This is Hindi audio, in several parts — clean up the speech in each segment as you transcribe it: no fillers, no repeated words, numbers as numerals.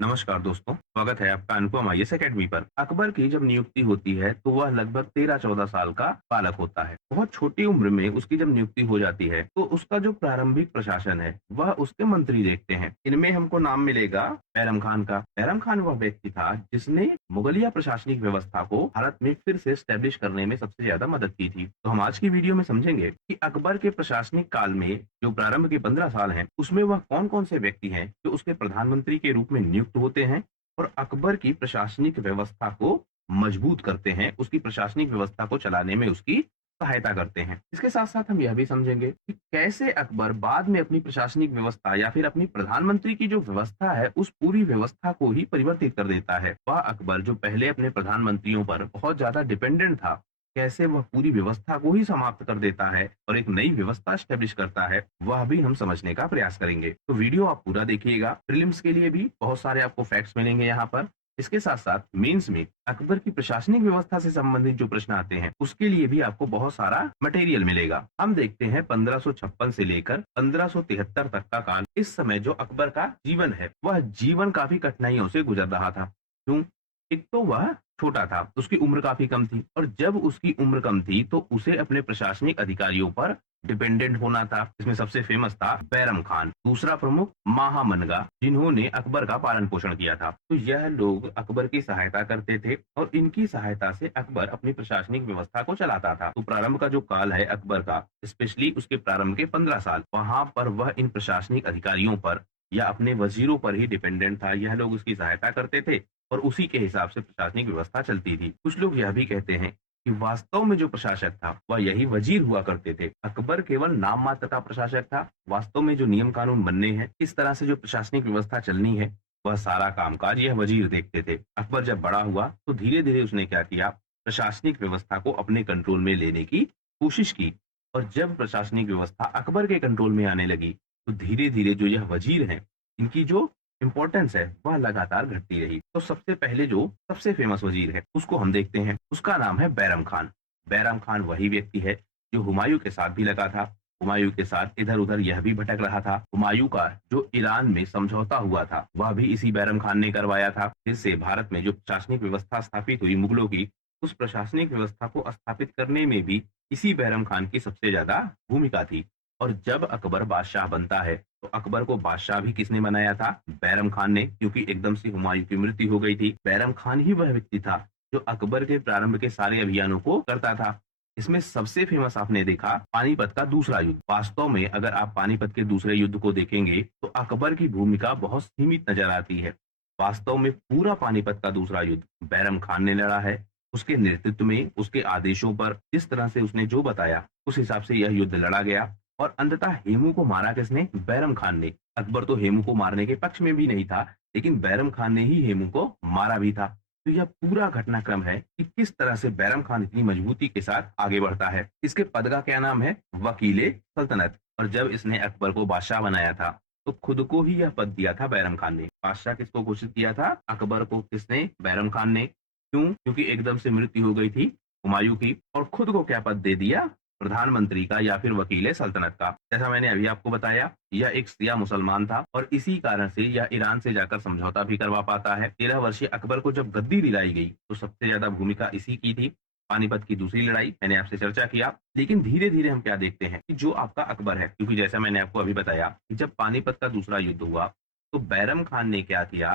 नमस्कार दोस्तों, स्वागत है आपका अनुपम आईएएस एकेडमी पर। अकबर की जब नियुक्ति होती है तो वह लगभग 13-14 साल का बालक होता है। बहुत छोटी उम्र में उसकी जब नियुक्ति हो जाती है तो उसका जो प्रारंभिक प्रशासन है वह उसके मंत्री देखते हैं। इनमें हमको नाम मिलेगा बैरम खान का। बैरम खान वह व्यक्ति था जिसने मुगलिया प्रशासनिक व्यवस्था को भारत में फिर से स्टैब्लिश करने में सबसे ज्यादा मदद की थी। तो हम आज की वीडियो में समझेंगे कि अकबर के प्रशासनिक काल में जो प्रारंभ के 15 साल हैं उसमें वह कौन कौन से व्यक्ति हैं जो उसके प्रधानमंत्री के रूप में नियुक्त होते हैं और अकबर की प्रशासनिक व्यवस्था को मजबूत करते हैं, उसकी प्रशासनिक व्यवस्था को चलाने में उसकी सहायता करते हैं। इसके साथ-साथ हम यह भी समझेंगे कि कैसे अकबर बाद में अपनी प्रशासनिक व्यवस्था या फिर अपनी प्रधानमंत्री की जो व्यवस्था है, उस पूरी व्यवस्था को ही परिवर्तित कर देता है। वह अकबर जो पहले अपने प्रधानमंत्रियों पर बहुत ज़्यादा डिपेंडेंट था, कैसे वह पूरी व्यवस्था को ही समाप्त कर देता है और एक नई व्यवस्था एस्टेब्लिश करता है, वह भी हम समझने का प्रयास करेंगे। तो वीडियो आप पूरा देखिएगा। प्रीलिम्स के लिए भी बहुत सारे आपको फैक्ट्स मिलेंगे यहाँ पर। इसके साथ-साथ मेंस में अकबर की प्रशासनिक व्यवस्था से संबंधित जो प्रश्न आते हैं, उसके लिए भी आपको बहुत सारा मटेरियल मिलेगा। हम देखते हैं 1556 से लेकर 1573 तक का काल। इस समय जो अकबर का जीवन है, वह जीवन काफी कठिनाइयों से गुजर रहा था। क्यों? एक तो वह छोटा था, उसकी उम्र काफी कम थी और जब उसकी उम्र कम थी तो उसे अपने प्रशासनिक अधिकारियों पर डिपेंडेंट होना था। इसमें सबसे फेमस था बैरम खान, दूसरा प्रमुख महामनगा, जिन्होंने अकबर का पालन पोषण किया था। तो यह लोग अकबर की सहायता करते थे और इनकी सहायता से अकबर अपनी प्रशासनिक व्यवस्था को चलाता था। तो प्रारंभ का जो काल है अकबर का, स्पेशली उसके प्रारंभ के 15 साल, वहां पर वह इन प्रशासनिक अधिकारियों पर या अपने वजीरों पर ही डिपेंडेंट था। यह लोग उसकी सहायता करते थे और उसी के हिसाब से प्रशासनिक व्यवस्था चलती थी। कुछ लोग यह भी कहते हैं कि वास्तव में जो प्रशासक था वह यही वजीर हुआ करते थे। अकबर केवल नाम मात्र का प्रशासक था, वास्तव में जो नियम कानून बनने हैं, इस तरह से जो प्रशासनिक व्यवस्था चलनी है, वह सारा कामकाज यह वजीर देखते थे। अकबर जब बड़ा हुआ तो धीरे धीरे उसने क्या किया, प्रशासनिक व्यवस्था को अपने कंट्रोल में लेने की कोशिश की और जब प्रशासनिक व्यवस्था अकबर के कंट्रोल में आने लगी तो धीरे धीरे जो यह वजीर हैं, इनकी जो इम्पोर्टेंस है वह लगातार घटती रही। तो सबसे पहले जो सबसे फेमस वजीर है उसको हम देखते हैं, उसका नाम है बैरम खान। बैरम खान वही व्यक्ति है जो हुमायूं के साथ भी लगा था, हुमायूं के साथ इधर उधर यह भी भटक रहा था। हुमायूं का जो ईरान में समझौता हुआ था वह भी इसी बैरम खान ने करवाया था, जिससे भारत में जो प्रशासनिक व्यवस्था स्थापित हुई मुगलों की, उस प्रशासनिक व्यवस्था को स्थापित करने में भी इसी बैरम खान की सबसे ज्यादा भूमिका थी। और जब अकबर बादशाह बनता है तो अकबर को बादशाह भी किसने बनाया था? बैरम खान ने, क्योंकि एकदम से हुमायूं की मृत्यु हो गई थी। बैरम खान ही वह व्यक्ति था जो अकबर के प्रारंभ के सारे अभियानों को करता था। इसमें सबसे फेमस आपने देखा पानीपत का दूसरा युद्ध। वास्तव में अगर आप पानीपत के दूसरे युद्ध को देखेंगे तो अकबर की भूमिका बहुत सीमित नजर आती है। वास्तव में पूरा पानीपत का दूसरा युद्ध बैरम खान ने लड़ा है। उसके नेतृत्व में, उसके आदेशों पर, जिस तरह से उसने जो बताया उस हिसाब से यह युद्ध लड़ा गया और अंततः हेमू को मारा किसने? बैरम खान ने। अकबर तो हेमू को मारने के पक्ष में भी नहीं था, लेकिन बैरम खान ने ही हेमू को मारा भी था। तो यह पूरा घटनाक्रम है कि किस तरह से बैरम खान इतनी मजबूती के साथ आगे बढ़ता है। इसके पद का क्या नाम है? वकीले सल्तनत। और जब इसने अकबर को बादशाह बनाया था तो खुद को ही यह पद दिया था बैरम खान ने। बादशाह किसको घोषित किया था? अकबर को। किसने? बैरम खान ने। क्यों? क्योंकि एकदम से मृत्यु हो गई थी हुमायूं की और खुद को क्या पद दे दिया? प्रधानमंत्री का या फिर वकील सल्तनत का। जैसा मैंने अभी आपको बताया, यह एक शिया मुसलमान था और इसी कारण से यह ईरान से जाकर समझौता भी करवा पाता है। 13 वर्षीय अकबर को जब गद्दी दिलाई गई तो सबसे ज्यादा भूमिका इसी की थी। पानीपत की दूसरी लड़ाई मैंने आपसे चर्चा किया, लेकिन धीरे धीरे हम क्या देखते हैं कि जो आपका अकबर है, क्योंकि जैसा मैंने आपको अभी बताया कि जब पानीपत का दूसरा युद्ध हुआ तो बैरम खान ने क्या किया,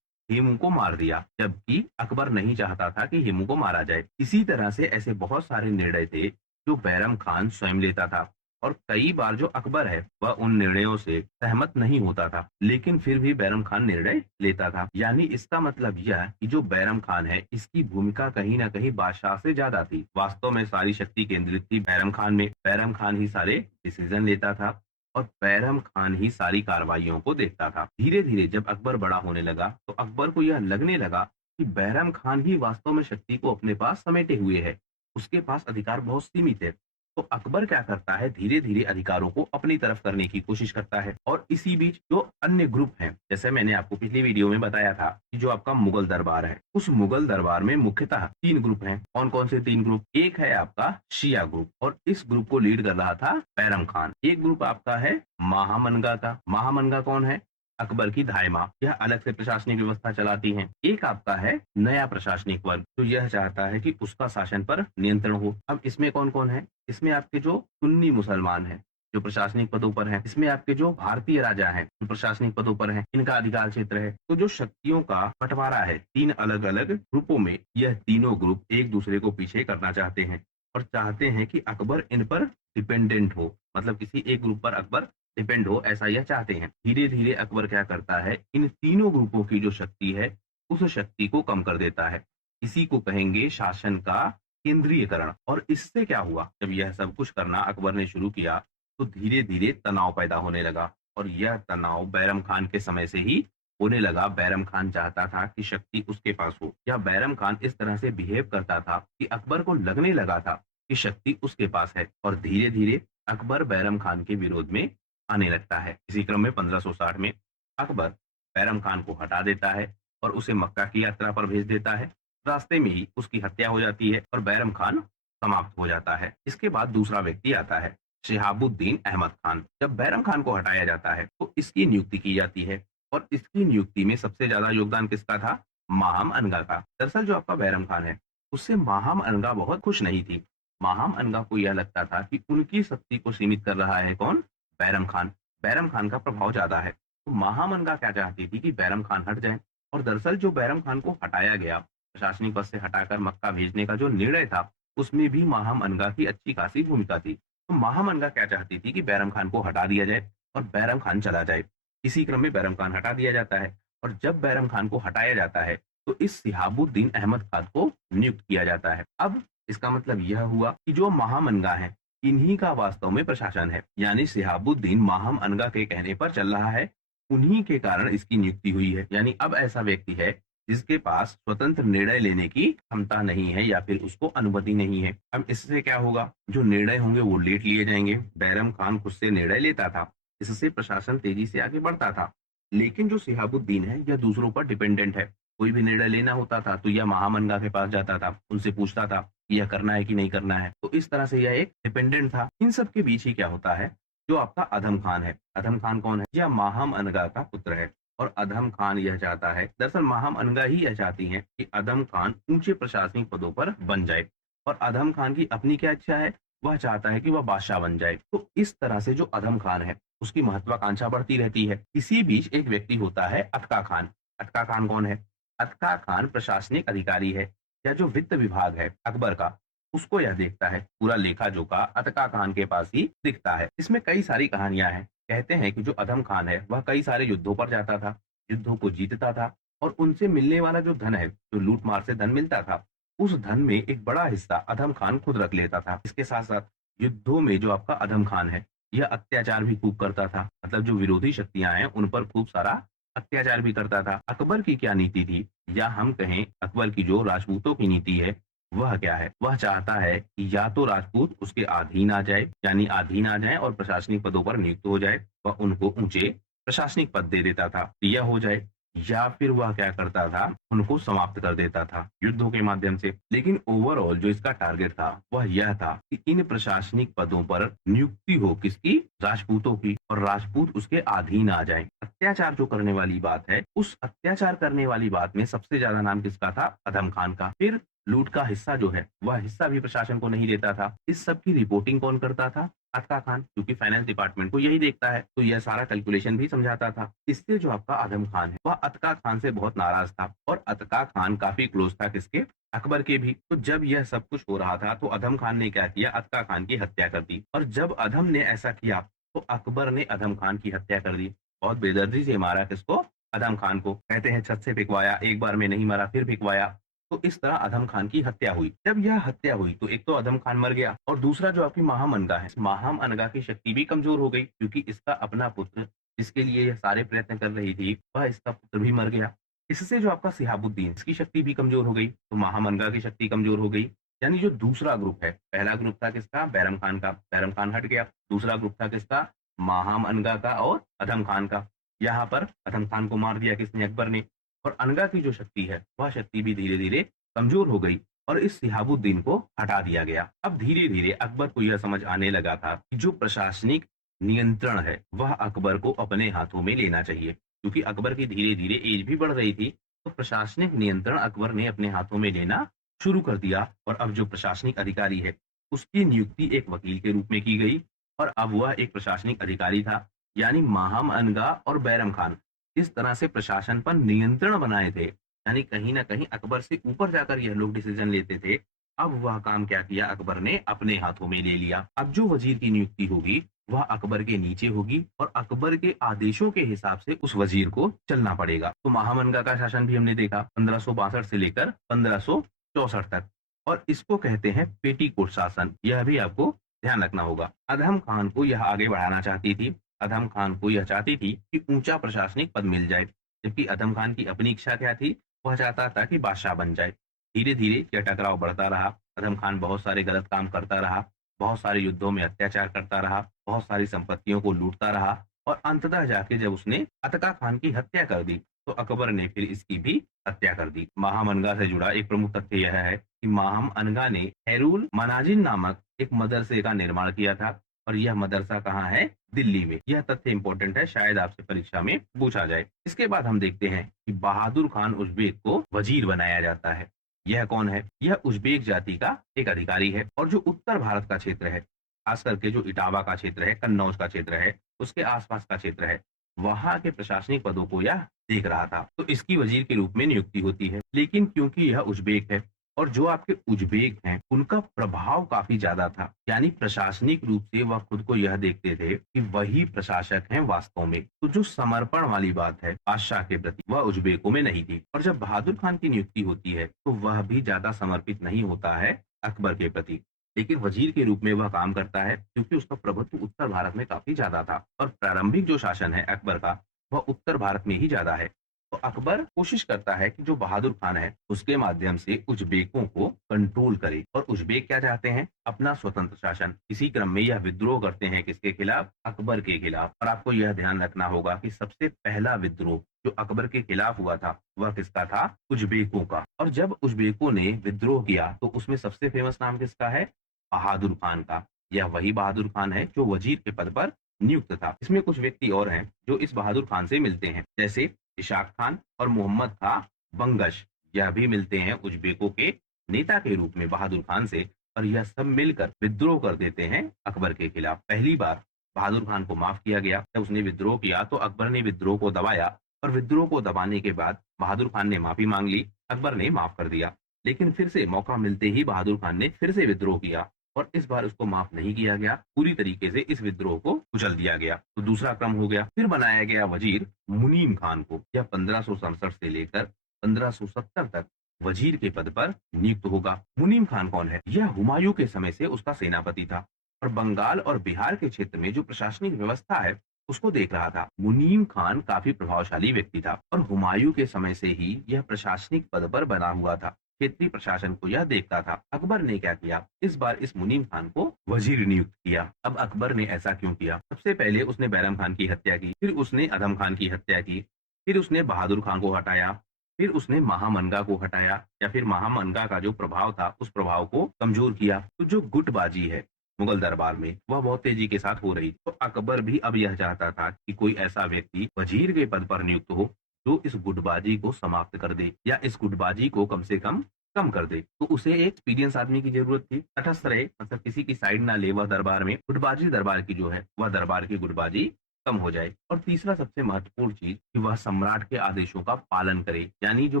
हेमू को मार दिया, जबकि अकबर नहीं चाहता था कि हेमू को मारा जाए। इसी तरह से ऐसे बहुत सारे निर्णय थे जो बैरम खान स्वयं लेता था और कई बार जो अकबर है वह उन निर्णयों से सहमत नहीं होता था, लेकिन फिर भी बैरम खान निर्णय लेता था। यानी इसका मतलब यह कि जो बैरम खान है इसकी भूमिका कहीं ना कहीं बादशाह से ज्यादा थी। वास्तव में सारी शक्ति केंद्रित थी बैरम खान में। बैरम खान ही सारे डिसीजन लेता था और बैरम खान ही सारी कार्रवाइयों को देखता था। धीरे धीरे जब अकबर बड़ा होने लगा तो अकबर को यह लगने लगा कि बैरम खान ही वास्तव में शक्ति को अपने पास समेटे हुए है, उसके पास अधिकार बहुत सीमित है। तो अकबर क्या करता है, धीरे धीरे अधिकारों को अपनी तरफ करने की कोशिश करता है। और इसी बीच जो अन्य ग्रुप हैं, जैसे मैंने आपको पिछली वीडियो में बताया था कि जो आपका मुगल दरबार है, उस मुगल दरबार में मुख्यतः 3 ग्रुप हैं। कौन कौन से 3 ग्रुप? एक है आपका शिया ग्रुप और इस ग्रुप को लीड कर रहा था बैरम खान। एक ग्रुप आपका है महामनगा का। महामनगा कौन है? अकबर की धाइमा, यह अलग से प्रशासनिक व्यवस्था चलाती हैं। एक आपका है नया प्रशासनिक वर्ग, तो यह चाहता है कि उसका शासन पर नियंत्रण हो। अब इसमें कौन-कौन है? इसमें आपके जो सुन्नी मुसलमान हैं, जो प्रशासनिक पदों पर हैं। इसमें आपके जो भारतीय राजा हैं, जो प्रशासनिक पदों पर हैं, इनका अधिकार क्षेत्र है। तो जो शक्तियों का बँटवारा है 3 अलग-अलग ग्रुपों में, यह तीनों ग्रुप एक दूसरे को पीछे करना चाहते हैं और चाहते हैं कि अकबर इन पर डिपेंडेंट हो, मतलब किसी एक ग्रुप पर अकबर डिपेंड हो, ऐसा यह चाहते हैं। धीरे-धीरे अकबर क्या करता है, इन तीनों ग्रुपों की जो शक्ति है, उस शक्ति को कम कर देता है। इसी को कहेंगे शासन का केंद्रीयकरण। और इससे क्या हुआ, जब यह सब कुछ करना अकबर ने शुरू किया, तो धीरे-धीरे तनाव पैदा होने लगा और यह तनाव बैरम खान के समय से ही होने लगा। बैरम खान चाहता था कि शक्ति उसके पास हो, या बैरम खान इस तरह से बिहेव करता था कि अकबर को लगने लगा था कि शक्ति उसके पास है और धीरे-धीरे अकबर बैरम खान के विरोध में आने लगता है। इसी क्रम में 1560 में अकबर बैरम खान को हटा देता है और उसे मक्का की यात्रा पर भेज देता है। रास्ते में ही उसकी हत्या हो जाती है और बैरम खान समाप्त हो जाता है। इसके बाद दूसरा व्यक्ति आता है, शिहाबुद्दीन अहमद खान। जब बैरम खान को हटाया जाता है तो इसकी नियुक्ति की जाती है और इसकी नियुक्ति में सबसे ज्यादा योगदान किसका था? माहम अनगा का। दरअसल जो आपका बैरम खान है, उससे माहम अनगा बहुत खुश नहीं थी। माहम अनगा को यह लगता था कि उनकी शक्ति को सीमित कर रहा है कौन? बैरम खान। बैरम खान का प्रभाव ज्यादा है। तो माहम अनगा क्या चाहती थी कि बैरम खान हट जाए। और दरअसल जो बैरम खान को हटाया गया, प्रशासनिक पद से हटाकर मक्का भेजने का जो निर्णय था, उसमें भी माहम अनगा की अच्छी खासी भूमिका थी। तो माहम अनगा क्या चाहती थी कि बैरम खान को हटा दिया जाए और बैरम खान चला जाए। इसी क्रम में बैरम खान हटा दिया जाता है और जब बैरम खान को हटाया जाता है तो इस शिहाबुद्दीन अहमद खान को नियुक्त किया जाता है। अब इसका मतलब यह हुआ कि जो माहम अनगा है, इन्हीं का वास्तव में प्रशासन है, यानी शिहाबुद्दीन माहम अनगा के कहने पर चल रहा है, उन्हीं के कारण इसकी नियुक्ति हुई है। यानी अब ऐसा व्यक्ति है जिसके पास स्वतंत्र निर्णय लेने की क्षमता नहीं है या फिर उसको अनुमति नहीं है। अब इससे क्या होगा, जो निर्णय होंगे वो लेट लिए जाएंगे। बैरम खान खुद से निर्णय लेता था, इससे प्रशासन तेजी से आगे बढ़ता था। लेकिन जो शिहाबुद्दीन है यह दूसरों पर डिपेंडेंट है। कोई भी निर्णय लेना होता था तो यह महामंगा के पास जाता था, उनसे पूछता था कि यह करना है कि नहीं करना है। तो इस तरह से यह एक डिपेंडेंट था। इन सब के बीच ही क्या होता है, जो आपका अधम खान है। अधम खान कौन है? यह माहम अनगा का पुत्र है और अधम खान यह चाहता है, दरअसल माहम अनगा ही यह चाहती है कि अधम खान ऊंचे प्रशासनिक पदों पर बन जाए और अधम खान की अपनी क्या इच्छा है, वह चाहता है कि वह बादशाह बन जाए। तो इस तरह से जो अधम खान है उसकी महत्वाकांक्षा बढ़ती रहती है। इसी बीच एक व्यक्ति होता है अतका खान। अतका खान कौन है? अतका खान प्रशासनिक अधिकारी है, या जो वित्त विभाग है अकबर का, उसको यह देखता है। पूरा लेखा जोखा अतका खान के पास ही दिखता है। इसमें कई सारी कहानियां हैं। कहते हैं कि जो अधम खान है वह कई सारे युद्धों पर जाता था, युद्धों को जीतता था और उनसे मिलने वाला जो धन है, जो लूट मार से धन मिलता था, उस धन में एक बड़ा हिस्सा अधम खान खुद रख लेता था। इसके साथ साथ युद्धों में जो आपका अधम खान है यह अत्याचार भी खूब करता था, मतलब जो विरोधी शक्तियां हैं उन पर खूब सारा अत्याचार भी करता था। अकबर की क्या नीति थी, या हम कहें अकबर की जो राजपूतों की नीति है, वह क्या है? वह चाहता है कि या तो राजपूत उसके अधीन आ जाए, यानी अधीन आ जाए और प्रशासनिक पदों पर नियुक्त हो जाए, वह उनको ऊंचे प्रशासनिक पद दे देता था, यह हो जाए, या फिर वह क्या करता था, उनको समाप्त कर देता था युद्धों के माध्यम से। लेकिन ओवरऑल जो इसका टारगेट था वह यह था कि इन प्रशासनिक पदों पर नियुक्ति हो किसकी? राजपूतों की, और राजपूत उसके अधीन आ जाए। अत्याचार जो करने वाली बात है, उस अत्याचार करने वाली बात में सबसे ज्यादा नाम किसका था? अधम खान का। फिर लूट का हिस्सा जो है वह हिस्सा भी प्रशासन को नहीं देता था। इस सब की रिपोर्टिंग कौन करता था? अतका खान, क्योंकि फाइनेंस डिपार्टमेंट को यही देखता है, तो यह सारा कैलकुलेशन भी समझाता था। इससे जो आपका आदम खान है वह अतका खान से बहुत नाराज था और अतका खान काफी क्लोज था किसके? अकबर के भी। तो जब यह सब कुछ हो रहा था तो अधम खान ने क्या किया? अतका खान की हत्या कर दी। और जब अधम ने ऐसा किया तो अकबर ने अधम खान की हत्या कर दी। बहुत बेदर्दी से मारा किसको? अधम खान को। कहते हैं छत से फेंकवाया, एक बार में नहीं मरा, फिर फेंकवाया। तो इस तरह अधम खान की हत्या हुई। जब यह हत्या हुई तो एक तो अधम खान मर गया और दूसरा जो आपकी माहम अनगा है, माहम अनगा की शक्ति भी कमजोर हो गई, क्योंकि इसका अपना पुत्र जिसके लिए यह सारे प्रयत्न कर रही थी, वह इसका पुत्र भी मर गया। इससे जो आपका सिहाबुद्दीन, इसकी शक्ति भी कमजोर हो गई, तो माहम अनगा की शक्ति कमजोर हो गई। यानी जो दूसरा ग्रुप है, पहला ग्रुप था किसका? बैरम खान का, बैरम खान हट गया। दूसरा ग्रुप था किसका? माहम अनगा का और अधम खान का। यहाँ पर अधम खान को मार दिया किसने? अकबर ने। और अनगा की जो शक्ति है वह शक्ति भी धीरे धीरे कमजोर हो गई और इस सिहाबुद्दीन को हटा दिया गया। अब धीरे धीरे अकबर को यह समझ आने लगा था कि जो प्रशासनिक नियंत्रण है वह अकबर को अपने हाथों में लेना चाहिए। क्योंकि अकबर की धीरे-धीरे एज भी बढ़ रही थी, तो प्रशासनिक नियंत्रण अकबर ने अपने हाथों में लेना शुरू कर दिया और अब जो प्रशासनिक अधिकारी है, उसकी नियुक्ति एक वकील के रूप में की गई और अब वह एक प्रशासनिक अधिकारी था, यानी माहम अनगा और बैरम खान इस तरह से प्रशासन पर नियंत्रण बनाए थे, यानी कहीं न कहीं अकबर से ऊपर जाकर यह लोग डिसीजन लेते थे। अब वह काम क्या किया अकबर ने अपने हाथों में ले लिया। अब जो वज़ीर की नियुक्ति होगी, वह अकबर के नीचे होगी और अकबर के आदेशों के हिसाब से उस वज़ीर को चलना पड़ेगा। तो महामनगा का शासन भी हमने देखा 1562 से लेकर 1564 तक और इसको कहते हैं पेटीकोट शासन। यह भी आपको ध्यान रखना होगा। अदहम खान को यह आगे बढ़ाना चाहती थी। अदहम खान को यह चाहती थी कि ऊंचा प्रशासनिक पद मिल जाए, जबकि अदहम खान की अपनी इच्छा क्या थी? वह चाहता था कि बादशाह बन जाए। धीरे-धीरे यह टकराव बढ़ता रहा। अदम खान बहुत सारे गलत काम करता रहा, बहुत सारे युद्धों में अत्याचार करता रहा, बहुत सारी संपत्तियों को लूटता रहा और अंततः जाके जब उसने अतका खान की हत्या कर दी, तो अकबर ने फिर इसकी भी हत्या कर दी। माहम अनगा से जुड़ा एक प्रमुख तथ्य यह है कि माहम अनगा ने हैरुल मनाजिन नामक एक मदरसे का निर्माण किया था और यह मदरसा कहाँ है? दिल्ली में। यह तथ्य इंपॉर्टेंट है, शायद आपसे परीक्षा में पूछा जाए। इसके बाद हम देखते हैं कि बहादुर खान उज़्बेक को वजीर बनाया जाता है। यह कौन है? यह उज़्बेक जाति का एक अधिकारी है और जो उत्तर भारत का क्षेत्र है, खास करके जो इटावा का क्षेत्र है, कन्नौज का क्षेत्र है, उसके आसपास का क्षेत्र है, वहां के प्रशासनिक पदों को यह देख रहा था। तो इसकी वजीर के रूप में नियुक्ति होती है। लेकिन क्योंकि यह उज़्बेक है और जो आपके उज़्बेक हैं, उनका प्रभाव काफ़ी ज़्यादा था। यानी प्रशासनिक रूप से वह खुद को यह देखते थे कि वही प्रशासक हैं वास्तव में। तो जो समर्पण वाली बात है बादशाह के प्रति, वह उज़्बेकों में नहीं थी। और जब बहादुर खान की नियुक्ति होती है, तो वह भी ज़्यादा समर्पित नहीं होता है अकबर के प्रति। लेकिन वजीर के रूप में वह काम करता है क्योंकि उसका प्रभुत्व उत्तर भारत में काफ़ी ज़्यादा था और प्रारंभिक जो शासन है अकबर का, वह उत्तर भारत में ही ज़्यादा है। तो अकबर कोशिश करता है कि जो बहादुर खान है उसके माध्यम से उज़्बेकों को कंट्रोल करे और उज़्बेक क्या चाहते हैं? अपना स्वतंत्र शासन। इसी क्रम में यह विद्रोह करते हैं किसके खिलाफ? अकबर के खिलाफ। और आपको यह ध्यान रखना होगा कि सबसे पहला विद्रोह जो अकबर के खिलाफ हुआ था वह किसका था? उज़्बेकों का। और जब उज़्बेकों ने विद्रोह किया तो उसमें सबसे फेमस नाम किसका है? बहादुर खान का। यह वही बहादुर खान है जो वजीर के पद पर नियुक्त था। इसमें कुछ व्यक्ति और हैं जो इस बहादुर खान से मिलते हैं, जैसे इशाक खान और मोहम्मद खां बंगश। यह भी मिलते हैं उज़्बेकों के नेता के रूप में बहादुर खान से और यह सब मिलकर विद्रोह कर देते हैं अकबर के खिलाफ। पहली बार बहादुर खान को माफ किया गया। जब उसने विद्रोह किया तो अकबर ने विद्रोह को दबाया और विद्रोह को दबाने के बाद बहादुर खान ने माफी मांग ली, अकबर ने माफ कर दिया। लेकिन फिर से मौका मिलते ही बहादुर खान ने फिर से विद्रोह किया और इस बार उसको माफ नहीं किया गया। पूरी तरीके से इस विद्रोह को कुचल दिया गया। तो दूसरा क्रम हो गया। फिर बनाया गया वजीर मुनीम खान को। यह 1567 से लेकर 1570 तक वजीर के पद पर नियुक्त होगा। मुनीम खान कौन है? यह हुमायूं के समय से उसका सेनापति था और बंगाल और बिहार के क्षेत्र में जो प्रशासनिक व्यवस्था है उसको देख रहा था। मुनीम खान काफी प्रभावशाली व्यक्ति था और हुमायूं के समय से ही यह प्रशासनिक पद पर बना हुआ था। क्षेत्रीय प्रशासन को यह देखता था। अकबर ने क्या किया? इस बार इस मुनीम खान को वजीर नियुक्त किया। अब अकबर ने ऐसा क्यों किया? सबसे पहले उसने बैरम खान की हत्या की, फिर उसने अदम खान की हत्या की, फिर उसने बहादुर खान को हटाया, फिर उसने महामनगा को हटाया या फिर महामनगा का जो प्रभाव था उस प्रभाव को कमजोर किया। तो जो गुटबाजी है मुगल दरबार में वह बहुत तेजी के साथ हो रही। तो अकबर भी अब यह चाहता था कि कोई ऐसा व्यक्ति वजीर के पद पर नियुक्त हो जो इस गुटबाजी को समाप्त कर दे या इस गुटबाजी को कम से कम कर दे। तो उसे एक एक्सपीरियंस आदमी की जरूरत थी, तटस्थ रहे, मतलब किसी की साइड ना ले वह दरबार में। गुटबाजी दरबार की जो है वह दरबार की गुटबाजी कम हो जाए। और तीसरा सबसे महत्वपूर्ण चीज कि वह सम्राट के आदेशों का पालन करे, यानी जो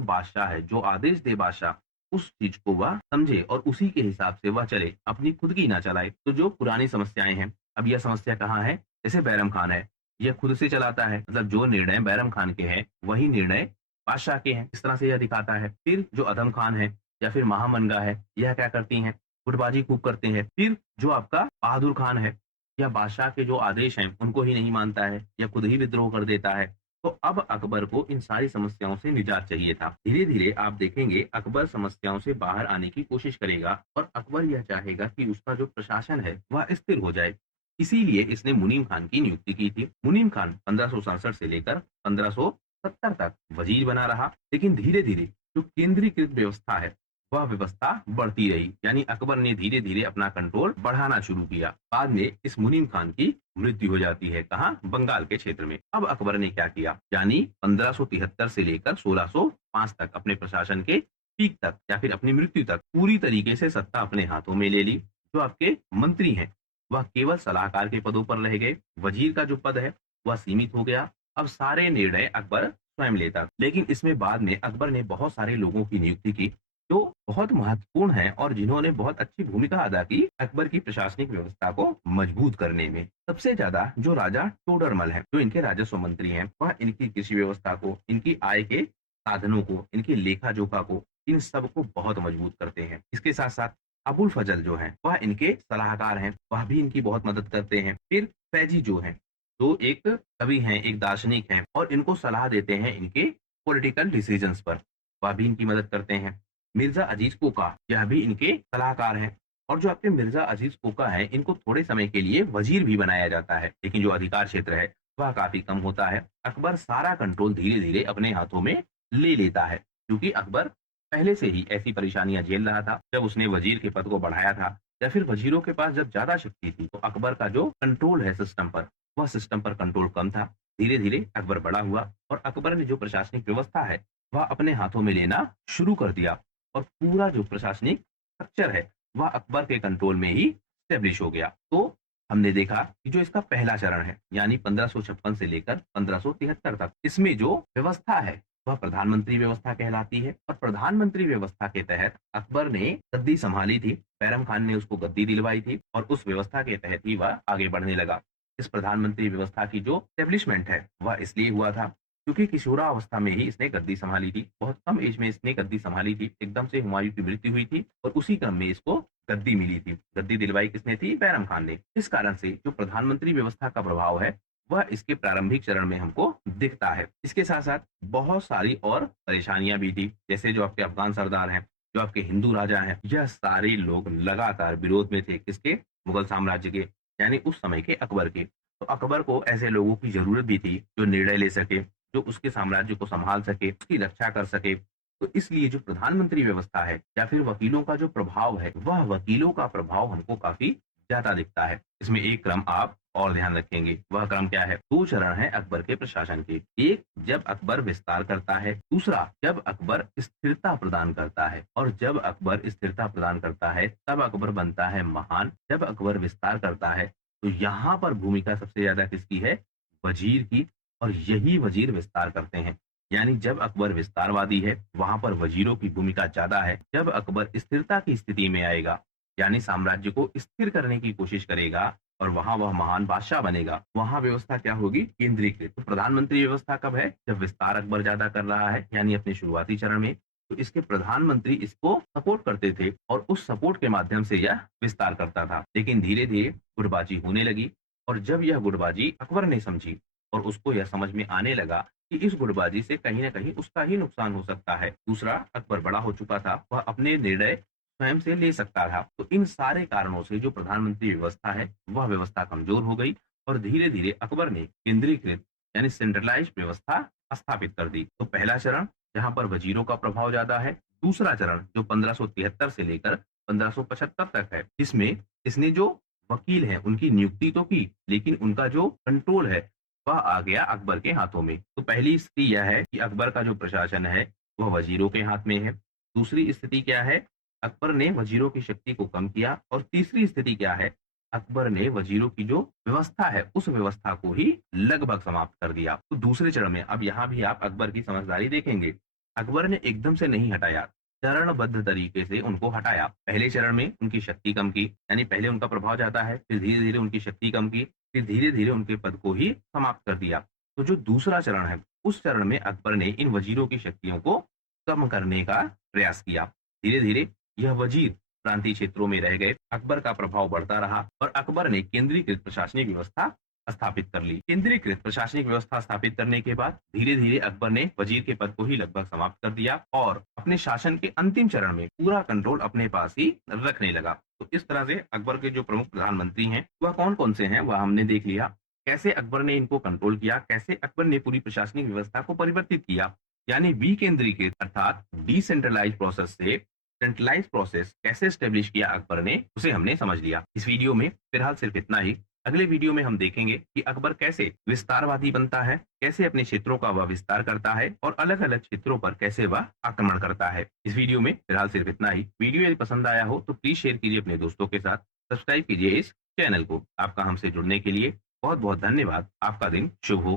बादशाह है जो आदेश दे बादशाह उस चीज को वह समझे और उसी के हिसाब से वह चले, अपनी खुद की ना चलाए। तो जो पुरानी समस्याएं हैं, अब यह समस्या कहाँ है? जैसे बैरम खान है, यह खुद से चलाता है, मतलब जो निर्णय बैरम खान के हैं वही निर्णय बादशाह के हैं, इस तरह से यह दिखाता है। फिर जो अदम खान है या फिर महामनगा है, यह क्या करती हैं? गुटबाजी खूब करते हैं। फिर जो आपका बहादुर खान है, यह बादशाह के जो आदेश हैं उनको ही नहीं मानता है, यह खुद ही विद्रोह कर देता है। तो अब अकबर को इन सारी समस्याओं से निजात चाहिए था। धीरे धीरे आप देखेंगे अकबर समस्याओं से बाहर आने की कोशिश करेगा और अकबर यह चाहेगा कि उसका जो प्रशासन है वह स्थिर हो जाए। इसीलिए इसने मुनीम खान की नियुक्ति की थी। मुनीम खान 1567 से लेकर 1570 तक वजीर बना रहा, लेकिन धीरे धीरे जो केंद्रीकृत व्यवस्था है वह व्यवस्था बढ़ती रही, यानी अकबर ने धीरे धीरे अपना कंट्रोल बढ़ाना शुरू किया। बाद में इस मुनीम खान की मृत्यु हो जाती है, कहाँ? बंगाल के क्षेत्र में। अब अकबर ने क्या किया, यानी 1573 से लेकर 1605 तक अपने प्रशासन के पीक तक या फिर अपनी मृत्यु तक पूरी तरीके से सत्ता अपने हाथों में ले ली। जो आपके मंत्री हैं वह केवल सलाहकार के पदों पर रह गए, वजीर का जो पद है वह सीमित हो गया। अब सारे निर्णय अकबर स्वयं लेता। लेकिन इसमें बाद में अकबर ने बहुत सारे लोगों की नियुक्ति की जो बहुत महत्वपूर्ण है और जिन्होंने बहुत अच्छी भूमिका अदा की अकबर की प्रशासनिक व्यवस्था को मजबूत करने में। सबसे ज्यादा जो राजा टोडरमल है, जो इनके राजस्व मंत्री हैं, वह इनकी कृषि व्यवस्था को, इनकी आय के साधनों को, इनकी लेखा जोखा को, इन सब को बहुत मजबूत करते हैं। इसके साथ साथ अबुल फजल जो है वह इनके सलाहकार हैं, वह भी इनकी बहुत मदद करते हैं। फिर फैजी जो है, जो एक कवि हैं, एक दार्शनिक हैं और इनको सलाह देते हैं इनके पॉलिटिकल डिसीजंस पर, वह भी इनकी मदद करते हैं। मिर्जा अजीज कोका, यह भी इनके सलाहकार हैं। और जो आपके मिर्जा अजीज कोका है, इनको थोड़े समय के लिए वजीर भी बनाया जाता है, लेकिन जो अधिकार क्षेत्र है वह काफी कम होता है। अकबर सारा कंट्रोल धीरे धीरे अपने हाथों में ले लेता है, क्योंकि अकबर पहले से ही ऐसी परेशानियां झेल रहा था। जब उसने वजीर के पद को बढ़ाया था या फिर वजीरों के पास जब ज्यादा शक्ति थी, तो अकबर का जो कंट्रोल है सिस्टम पर, वह सिस्टम पर कंट्रोल कम था। धीरे धीरे अकबर बड़ा हुआ और अकबर ने जो प्रशासनिक व्यवस्था है वह अपने हाथों में लेना शुरू कर दिया और पूरा जो प्रशासनिक स्ट्रक्चर है वह अकबर के कंट्रोल में ही स्टेब्लिश हो गया। तो हमने देखा कि जो इसका पहला चरण है, यानी 1556 से लेकर 1573 तक, इसमें जो व्यवस्था है वह प्रधानमंत्री व्यवस्था कहलाती है। और प्रधानमंत्री व्यवस्था के तहत अकबर ने गद्दी संभाली थी, बैरम खान ने उसको गद्दी दिलवाई थी और उस व्यवस्था के तहत ही वह आगे बढ़ने लगा। इस प्रधानमंत्री व्यवस्था की जो एस्टेब्लिशमेंट है वह इसलिए हुआ था क्योंकि किशोरावस्था में ही इसने गद्दी संभाली थी। बहुत कम एज में इसने गद्दी संभाली थी, एकदम से हुमायूं की मृत्यु हुई थी और उसी क्रम में इसको गद्दी मिली थी। गद्दी दिलवाई किसने थी? बैरम खान ने। इस कारण से जो प्रधानमंत्री व्यवस्था का प्रभाव है वह इसके प्रारंभिक चरण में हमको दिखता है। इसके साथ साथ बहुत सारी और परेशानियां भी थी, जैसे जो आपके अफगान सरदार हैं, जो आपके हिंदू राजा हैं, यह सारे लोग लगातार विरोध में थे। किसके? मुगल साम्राज्य के, यानी उस समय के अकबर के। तो अकबर को ऐसे लोगों की जरूरत भी थी जो निर्णय ले सके, जो उसके साम्राज्य को संभाल सके, उसकी रक्षा कर सके। तो इसलिए जो प्रधानमंत्री व्यवस्था है या फिर वकीलों का जो प्रभाव है, वह वकीलों का प्रभाव हमको काफी ज्यादा दिखता है। इसमें एक क्रम आप और ध्यान रखेंगे, वह क्रम क्या है? 2 चरण है अकबर के प्रशासन के। एक, जब अकबर विस्तार करता है। दूसरा, जब अकबर स्थिरता प्रदान करता है। और जब अकबर स्थिरता प्रदान करता है तब अकबर बनता है महान। जब अकबर विस्तार करता है तो यहाँ पर भूमिका सबसे ज्यादा किसकी है? वजीर की। और यही वजीर विस्तार करते हैं, यानी जब अकबर विस्तारवादी है वहां पर वजीरों की भूमिका ज्यादा है। जब अकबर स्थिरता की स्थिति में आएगा, यानी साम्राज्य को स्थिर करने की कोशिश करेगा और वहां वह महान बादशाह बनेगा, वहां व्यवस्था क्या होगी? केंद्रीकृत। तो प्रधानमंत्री व्यवस्था कब है? जब विस्तार अकबर ज्यादा कर रहा है, यानी अपने शुरुआती चरण में। तो इसके प्रधानमंत्री इसको सपोर्ट करते थे और उस सपोर्ट के माध्यम से यह विस्तार करता था। लेकिन धीरे धीरे गुटबाजी होने लगी और जब यह गुटबाजी अकबर ने समझी और उसको यह समझ में आने लगा कि इस गुटबाजी से कहीं ना कहीं उसका ही नुकसान हो सकता है। दूसरा, अकबर बड़ा हो चुका था, वह अपने निर्णय स्वयं से ले सकता था। तो इन सारे कारणों से जो प्रधानमंत्री व्यवस्था है वह व्यवस्था कमजोर हो गई और धीरे धीरे अकबर ने केंद्रीकृत यानी सेंट्रलाइज्ड व्यवस्था स्थापित कर दी। तो पहला चरण जहां पर वजीरों का प्रभाव ज्यादा है। दूसरा चरण जो 1573 से लेकर 1575 तक है, इसमें इसने जो वकील हैं उनकी नियुक्ति तो की, लेकिन उनका जो कंट्रोल है वह आ गया अकबर के हाथों में। तो पहली स्थिति यह है कि अकबर का जो प्रशासन है वह वजीरों के हाथ में है। दूसरी स्थिति क्या है? अकबर ने वजीरों की शक्ति को कम किया। और तीसरी स्थिति क्या है? अकबर ने वजीरों की जो व्यवस्था है उस व्यवस्था को ही लगभग समाप्त कर दिया। तो दूसरे चरण में अब यहाँ भी आप अकबर की समझदारी देखेंगे। अकबर ने एकदम से नहीं हटाया, चरणबद्ध तरीके से उनको हटाया। पहले चरण में उनकी शक्ति कम की, यानी पहले उनका प्रभाव ज्यादा है, फिर धीरे धीरे उनकी शक्ति कम की, फिर धीरे धीरे उनके पद को ही समाप्त कर दिया। तो जो दूसरा चरण है उस चरण में अकबर ने इन वजीरों की शक्तियों को कम करने का प्रयास किया। धीरे धीरे यह वजीर प्रांतीय क्षेत्रों में रह गए, अकबर का प्रभाव बढ़ता रहा और अकबर ने केंद्रीकृत प्रशासनिक व्यवस्था स्थापित कर ली। केंद्रीकृत प्रशासनिक व्यवस्था स्थापित करने के बाद धीरे धीरे अकबर ने वजीर के पद को ही लगभग समाप्त कर दिया और अपने शासन के अंतिम चरण में पूरा कंट्रोल अपने पास ही रखने लगा। तो इस तरह से अकबर के जो प्रमुख प्रधानमंत्री हैं वह कौन कौन से हैं, वह हमने देख लिया। कैसे अकबर ने इनको कंट्रोल किया, कैसे अकबर ने पूरी प्रशासनिक व्यवस्था को परिवर्तित किया, यानी विकेंद्रीकृत अर्थात डिसेंट्रलाइज प्रोसेस से सेंट्रलाइज प्रोसेस कैसे स्टेब्लिश किया अकबर ने, उसे हमने समझ लिया। इस वीडियो में फिलहाल सिर्फ इतना ही। अगले वीडियो में हम देखेंगे कि अकबर कैसे विस्तारवादी बनता है, कैसे अपने क्षेत्रों का वह विस्तार करता है और अलग-अलग क्षेत्रों पर कैसे वह आक्रमण करता है। इस वीडियो में फिलहाल सिर्फ इतना ही। वीडियो यदि पसंद आया हो तो प्लीज शेयर कीजिए अपने दोस्तों के साथ, सब्सक्राइब कीजिए इस चैनल को। आपका हमसे जुड़ने के लिए बहुत-बहुत धन्यवाद। आपका दिन शुभ हो।